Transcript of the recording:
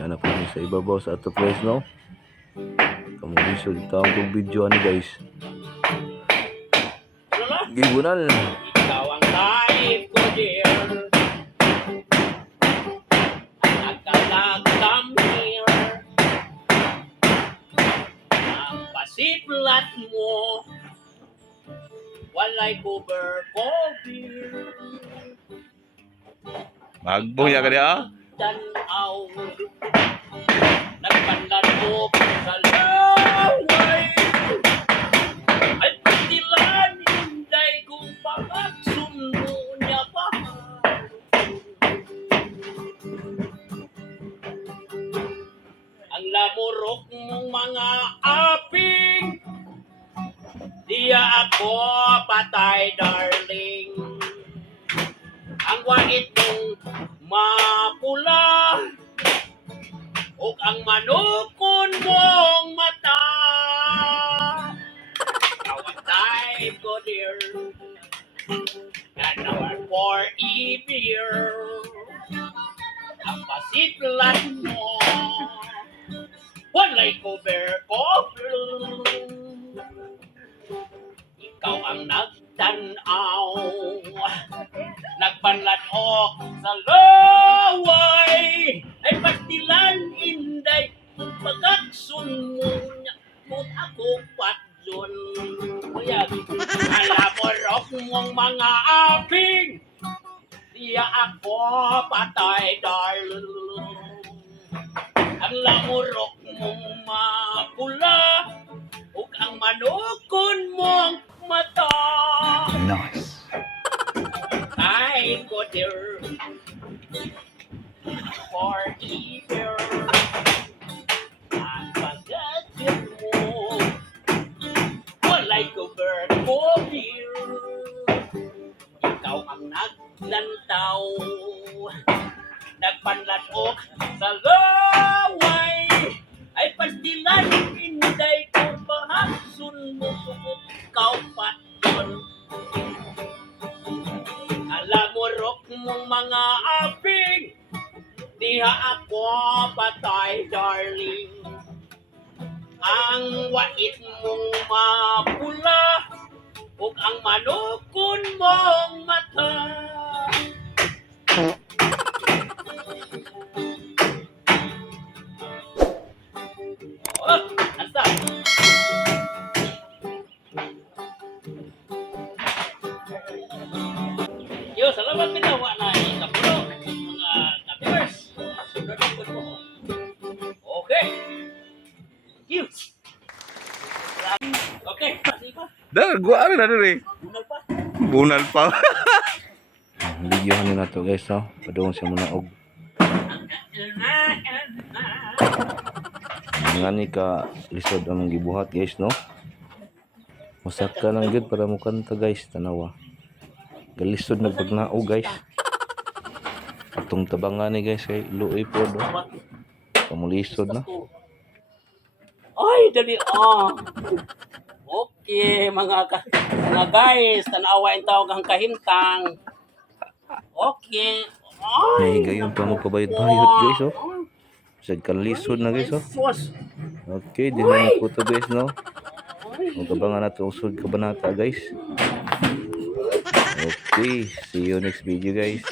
anak ko sa ibabaw sa ato guys no. Kamulisod taong kong video ani guys. Gibunal. Ikaw ang type ko dear. Nagkalagam here. Ang pasiplat mo walay cover beer. Magbong ya ka diya. Tanaw nagpanlanok sa laway ay patilan hinday kung pagsundo niya pa. Ang lamurok mong mga aping diya ako patay darling. Ang wait mong mapula ug ang manukon mong mata. Kawatay ko dear and our for beer. Ang pasiplat mo walay cover. Ikaw ang nagtanaw nagpanladok sa laway ay pastilan inday pagkaksun mo niya kung ako patyon. Alamorok mong mga aping diya ako patay darling. Ang lamurok mong mapula ug ang manukon mong mata. Nice. I go there for either. Ang pagkakit mo walay cover ko beer. Ikaw ang naglantaw nagpanladok sa laway ay pastilan inday ko bahagsun mo ikaw pa yun. Alamurok mong mga aping diha ako patay darling. Ang wait mong mapula ug ang manukon mong mata. Oh, asa? Yo, salamat ginawa na ikapulo mga kapibers. Okay. Thank you. Okay, pasi pa. Gua na rin. Bunal pa. Bunal pa. Ligyohan na to guys no. Padung siya muna og nga ni ka lisod ang gibuhat guys no. Masak ka lang gud para mo kanta guys tanawa. Galisod na pagnao guys. Atong tabangan ni guys kay luoy po do. Pamulisod na. Ay, dali Okay, mga guys, tanawa yung tawag ang kahintang. Okay. May gayon pa mo pabayot-bayot guys oh. Sad kan lisod na guys oh. Okay, di na po to guys no. Magabangan natin usod kabanata guys. Okay, see you next video guys.